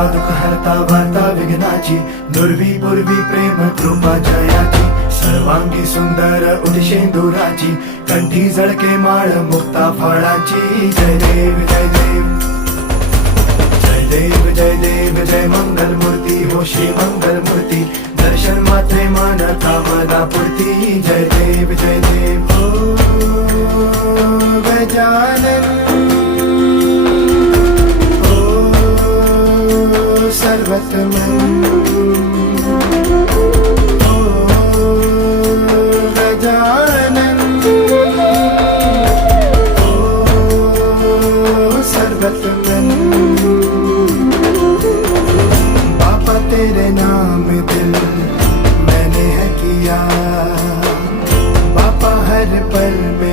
हरता दुःख हरता वार्ता विघ्नाची, नुरवी पूर्वी प्रेम कृपा जयाची, सर्वांगी सुंदर उदिशेंदुराची, कंठी झळके माळ मुक्ता फळाची. जय देव जय देव जय देव जय देव जय मंगल मूर्ती हो श्री मंगल मूर्ती, दर्शन मात्रे मन कामना पूर्ती. जय देव हो गजानन हो सर्वतमन हो गजानन हो सर्वतमन. बाबा तेरे नाम दिल मैंने है किया, बाबा हर पल में